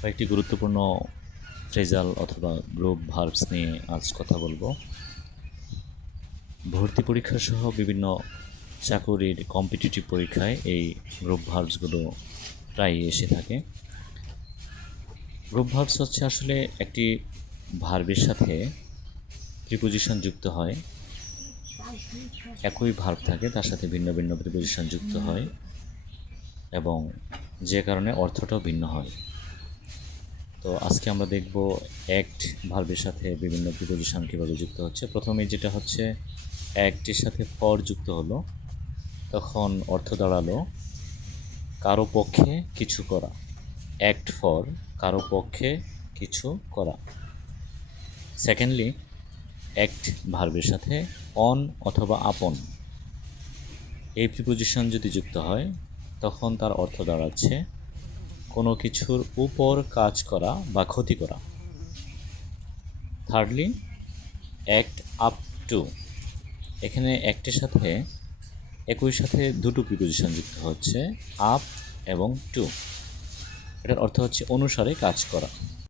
কয়েকটি গুরুত্বপূর্ণ ফ্রেজাল অথবা গ্রুপ ভার্বস নিয়ে আজ কথা বলবো। ভর্তি পরীক্ষা সহ বিভিন্ন চাকুরির কম্পিটিটিভ পরীক্ষায় এই গ্রুপ ভার্বসগুলো প্রায়ই এসে থাকে। গ্রুপ ভার্বস হচ্ছে আসলে একটি ভার্বের সাথে প্রিপোজিশন যুক্ত হয়। একই ভার্ব থাকে, তার সাথে ভিন্ন ভিন্ন প্রিপোজিশন যুক্ত হয় এবং যে কারণে অর্থটাও ভিন্ন হয়। তো আজকে আমরা দেখব অ্যাক্ট ভার্বের সাথে বিভিন্ন প্রিপোজিশন কীভাবে যুক্ত হচ্ছে। প্রথমে যেটা হচ্ছে অ্যাক্টের সাথে ফর যুক্ত হলো, তখন অর্থ দাঁড়ালো কারো পক্ষে কিছু করা। অ্যাক্ট ফর, কারো পক্ষে কিছু করা। সেকেন্ডলি, অ্যাক্ট ভার্বের সাথে অন অথবা আপন এই প্রিপোজিশন যদি যুক্ত হয়, তখন তার অর্থ দাঁড়াচ্ছে কোনো কিছুর উপর কাজ করা বা ক্ষতি করা। থার্ডলি, অ্যাক্ট আপ টু, এখানে অ্যাক্টের সাথে একই সাথে দুটো প্রিপোজিশন যুক্ত হচ্ছে, আপ এবং টু। এটার অর্থ হচ্ছে অনুসারে কাজ করা।